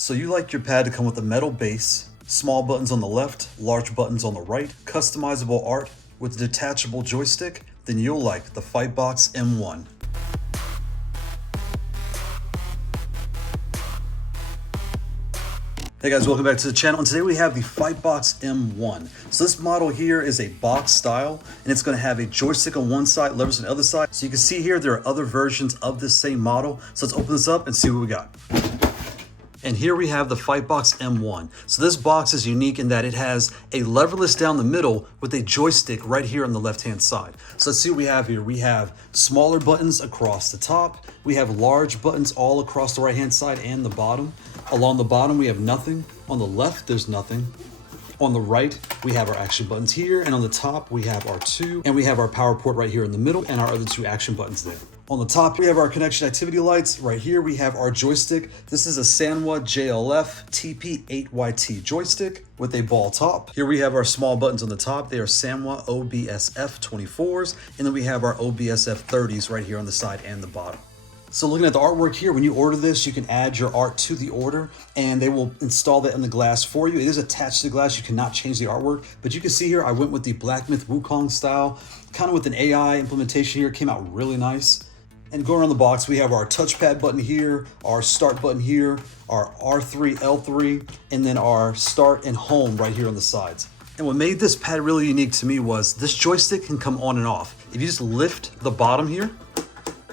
So you like your pad to come with a metal base, small buttons on the left, large buttons on the right, customizable art with a detachable joystick? Then you'll like the FightBox M1. Hey guys, welcome back to the channel, and today we have the FightBox M1. So this model here is a box style, and it's going to have a joystick on one side, levers on the other side. So you can see here there are other versions of this same model. So let's open this up and see what we got. And here we have the FightBox M1. So this box is unique in that it has a leverless down the middle with a joystick right here on the left-hand side. So let's see what we have here. We have smaller buttons across the top. We have large buttons all across the right-hand side and the bottom. Along the bottom, we have nothing. On the left, there's nothing. On the right, we have our action buttons here. And on the top, we have our two. And we have our power port right here in the middle and our other two action buttons there. On the top, we have our connection activity lights. Right here, we have our joystick. This is a Sanwa JLF TP8YT joystick with a ball top. Here we have our small buttons on the top. They are Sanwa OBSF 24s. And then we have our OBSF 30s right here on the side and the bottom. So looking at the artwork here, when you order this, you can add your art to the order and they will install that in the glass for you. It is attached to the glass. You cannot change the artwork, but you can see here, I went with the Black Myth Wukong style, kind of with an AI implementation here. It came out really nice. And going around the box, we have our touchpad button here, our start button here, our R3, L3, and then our start and home right here on the sides. And what made this pad really unique to me was this joystick can come on and off. If you just lift the bottom here,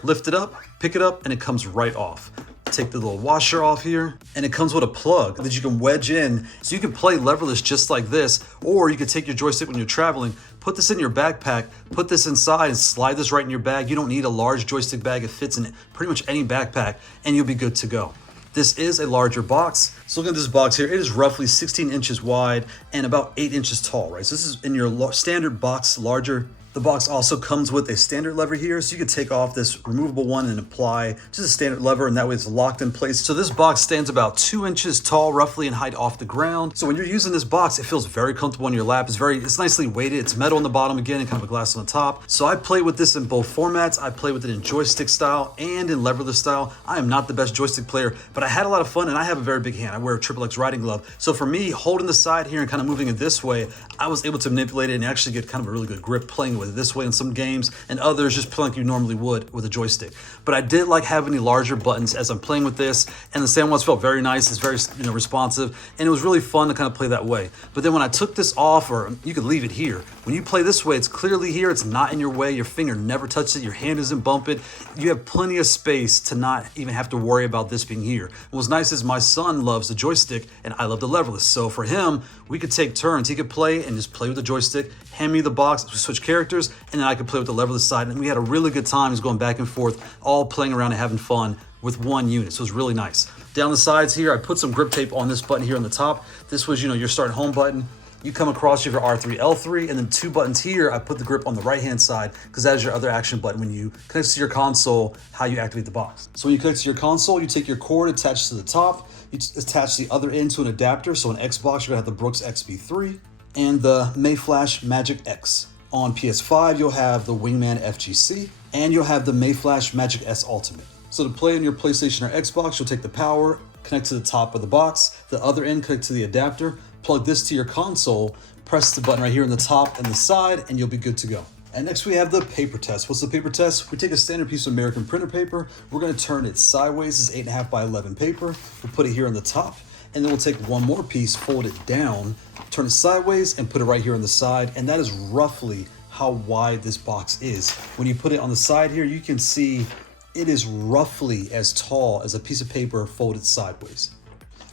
lift it up, pick it up, and it comes right off. Take the little washer off here, and it comes with a plug that you can wedge in. So you can play leverless just like this, or you can take your joystick when you're traveling, put this in your backpack, put this inside and slide this right in your bag. You don't need a large joystick bag. It fits in pretty much any backpack and you'll be good to go. This is a larger box. So look at this box here. It is roughly 16 inches wide and about 8 inches tall, right? So this is in your standard box, larger. The box also comes with a standard lever here, so you can take off this removable one and apply just a standard lever, and that way it's locked in place. So this box stands about 2 inches tall, roughly in height off the ground. So when you're using this box, it feels very comfortable on your lap. It's nicely weighted. It's metal on the bottom again and kind of a glass on the top. So I play with this in both formats. I play with it in joystick style and in leverless style. I am not the best joystick player, but I had a lot of fun and I have a very big hand. I wear a XXX riding glove. So for me, holding the side here and kind of moving it this way, I was able to manipulate it and actually get kind of a really good grip playing with it this way in some games, and others just playing like you normally would with a joystick. But I did like having the larger buttons as I'm playing with this, and the Sanwas felt very nice. It's very responsive, and it was really fun to kind of play that way. But then when I took this off, or you could leave it here, when you play this way, it's clearly here. It's not in your way. Your finger never touches it. Your hand isn't bumping. You have plenty of space to not even have to worry about this being here. What's nice is my son loves the joystick, and I love the leverless. So for him, we could take turns. He could play and just play with the joystick, hand me the box, switch characters, and then I could play with the leverless side. And we had a really good time just going back and forth, all playing around and having fun with one unit. So it was really nice. Down the sides here, I put some grip tape on this button here on the top. This was, your start and home button. You come across, you have your R3, L3, and then two buttons here. I put the grip on the right-hand side because that is your other action button when you connect to your console, how you activate the box. So when you connect to your console, you take your cord attached to the top, you attach the other end to an adapter. So on Xbox, you're gonna have the Brooks XB3 and the Mayflash Magic X. On PS5, you'll have the Wingman FGC, and you'll have the Mayflash Magic S Ultimate. So to play on your PlayStation or Xbox, you'll take the power, connect to the top of the box, the other end connect to the adapter, plug this to your console, press the button right here on the top and the side, and you'll be good to go. And next we have the paper test. What's the paper test? We take a standard piece of American printer paper, we're gonna turn it sideways. It's 8.5 by 11 paper. We'll put it here on the top, and then we'll take one more piece, fold it down, turn it sideways, and put it right here on the side. And that is roughly how wide this box is. When you put it on the side here, you can see it is roughly as tall as a piece of paper folded sideways.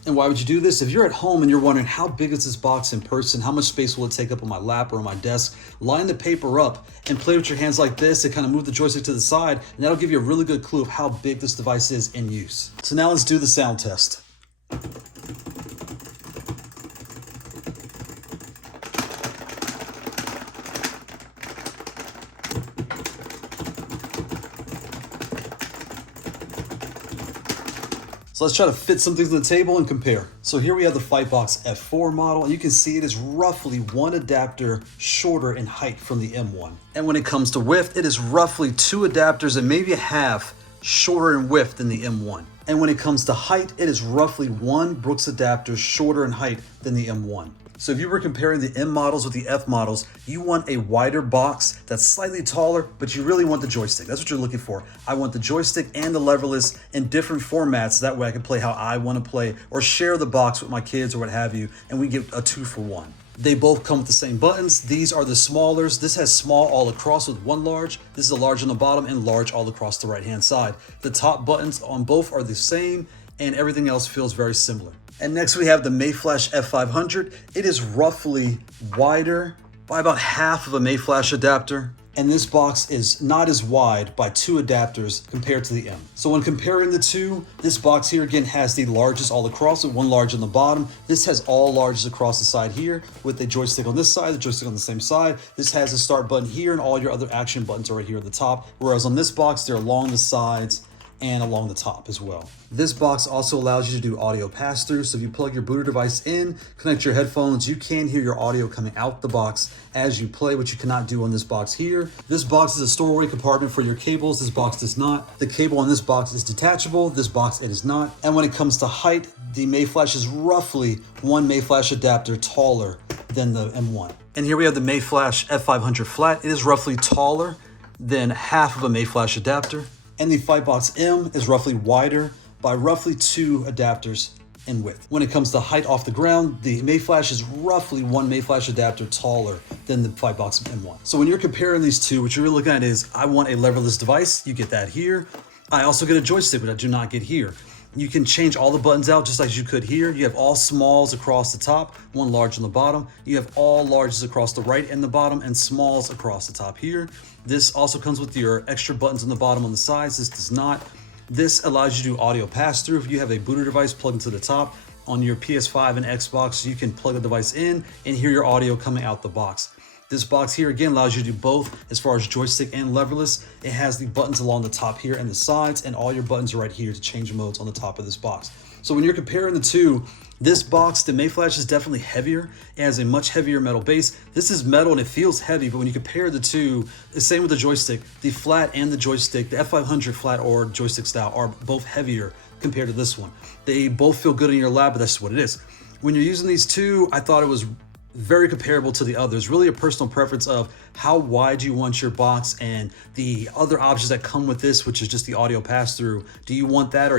And why would you do this? If you're at home and you're wondering how big is this box in person, how much space will it take up on my lap or on my desk, line the paper up and play with your hands like this and kind of move the joystick to the side, and that'll give you a really good clue of how big this device is in use. So now let's do the sound test. So let's try to fit some things on the table and compare. So here we have the FightBox F4 model, and you can see it is roughly one adapter shorter in height from the M1. And when it comes to width, it is roughly two adapters and maybe a half shorter in width than the M1. And when it comes to height, it is roughly 1 Brooks adapter shorter in height than the M1. So if you were comparing the M models with the F models, you want a wider box that's slightly taller, but you really want the joystick. That's what you're looking for. I want the joystick and the leverless in different formats. That way I can play how I want to play or share the box with my kids or what have you, and we get a 2-for-1. They both come with the same buttons. These are the smallers. This has small all across with 1 large. This is a large on the bottom and large all across the right-hand side. The top buttons on both are the same, and everything else feels very similar. And next we have the Mayflash F500. It is roughly wider by about half of a Mayflash adapter. And this box is not as wide by 2 adapters compared to the M. So when comparing the two, this box here again has the largest all across with 1 large on the bottom. This has all larges across the side here with the joystick on this side, the joystick on the same side. This has a start button here and all your other action buttons are right here at the top. Whereas on this box, they're along the sides and along the top as well. This box also allows you to do audio pass-through. So if you plug your booter device in, connect your headphones, you can hear your audio coming out the box as you play, which you cannot do on this box here. This box is a storage compartment for your cables. This box does not. The cable on this box is detachable. This box, it is not. And when it comes to height, the Mayflash is roughly 1 Mayflash adapter taller than the M1. And here we have the Mayflash F500 flat. It is roughly taller than half of a Mayflash adapter. And the FightBox M is roughly wider by roughly 2 adapters in width. When it comes to height off the ground, the Mayflash is roughly 1 Mayflash adapter taller than the FightBox M1. So when you're comparing these two, what you're really looking at is, I want a leverless device. You get that here. I also get a joystick, but I do not get here. You can change all the buttons out just like you could here. You have all smalls across the top, 1 large on the bottom. You have all larges across the right and the bottom and smalls across the top here. This also comes with your extra buttons on the bottom on the sides. This does not. This allows you to do audio pass-through. If you have a booter device plugged into the top on your PS5 and Xbox, you can plug the device in and hear your audio coming out the box. This box here again allows you to do both as far as joystick and leverless. It has the buttons along the top here and the sides, and all your buttons are right here to change modes on the top of this box. So when you're comparing the two, this box, the Mayflash, is definitely heavier. It has a much heavier metal base. This is metal and it feels heavy, but when you compare the two, the same with the joystick, the flat and the joystick, the F500 flat or joystick style are both heavier compared to this one. They both feel good in your lap, but that's what it is. When you're using these two, I thought it was very comparable to the others. Really a personal preference of how wide you want your box and the other options that come with this, which is just the audio pass-through. Do you want that?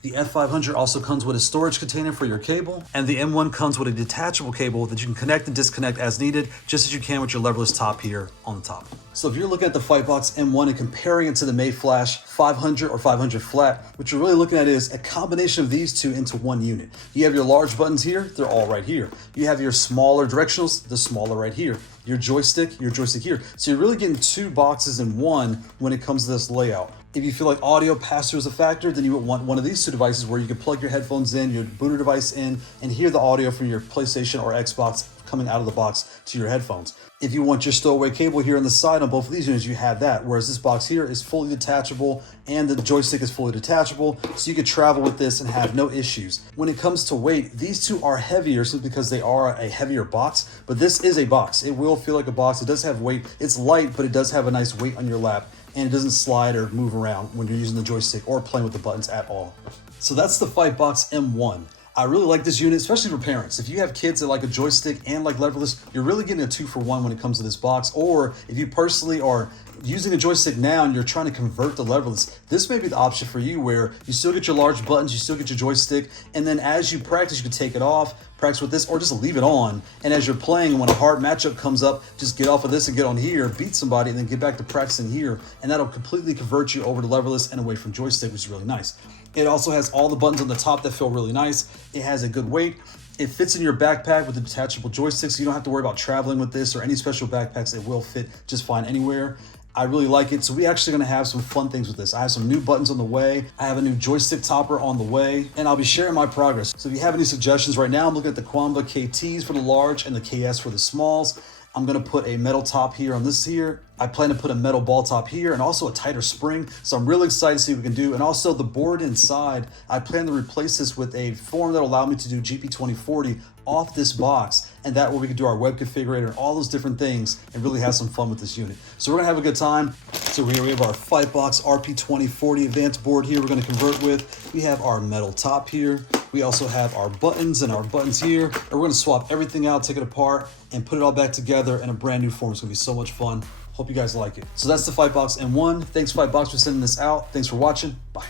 The F500 also comes with a storage container for your cable, and the M1 comes with a detachable cable that you can connect and disconnect as needed, just as you can with your leverless top here on the top. So if you're looking at the FightBox M1 and comparing it to the Mayflash 500 or 500 flat, what you're really looking at is a combination of these two into one unit. You have your large buttons here, they're all right here. You have your smaller directionals, the smaller right here. Your joystick here. So you're really getting 2 boxes in one when it comes to this layout. If you feel like audio pass-through is a factor, then you would want one of these 2 devices where you can plug your headphones in, your booter device in, and hear the audio from your PlayStation or Xbox coming out of the box to your headphones. If you want your stowaway cable here on the side on both of these units, you have that. Whereas this box here is fully detachable and the joystick is fully detachable, so you could travel with this and have no issues. When it comes to weight, these two are heavier simply because they are a heavier box, but this is a box. It will feel like a box. It does have weight. It's light, but it does have a nice weight on your lap, and it doesn't slide or move around when you're using the joystick or playing with the buttons at all. So that's the FightBox M1. I really like this unit, especially for parents. If you have kids that like a joystick and like leverless, you're really getting a 2-for-1 when it comes to this box. Or if you personally are using a joystick now and you're trying to convert to leverless, this may be the option for you where you still get your large buttons, you still get your joystick, and then as you practice, you can take it off, practice with this, or just leave it on. And as you're playing, when a hard matchup comes up, just get off of this and get on here, beat somebody, and then get back to practicing here. And that'll completely convert you over to leverless and away from joystick, which is really nice. It also has all the buttons on the top that feel really nice. It has a good weight. It fits in your backpack with the detachable joystick, so you don't have to worry about traveling with this or any special backpacks. It will fit just fine anywhere. I really like it. So we're actually going to have some fun things with this. I have some new buttons on the way. I have a new joystick topper on the way, and I'll be sharing my progress. So if you have any suggestions right now, I'm looking at the Quamba KTs for the large and the KS for the smalls. I'm going to put a metal top here on this here. I plan to put a metal ball top here and also a tighter spring. So I'm really excited to see what we can do. And also the board inside, I plan to replace this with a form that will allow me to do GP2040 off this box. And that way we can do our web configurator and all those different things and really have some fun with this unit. So we're going to have a good time. So here we have our FightBox RP2040 advanced board here we're going to convert with. We have our metal top here. We also have our buttons and our buttons here. And we're going to swap everything out, take it apart, and put it all back together in a brand new form. It's going to be so much fun. Hope you guys like it. So that's the FightBox M1. Thanks FightBox for sending this out. Thanks for watching. Bye.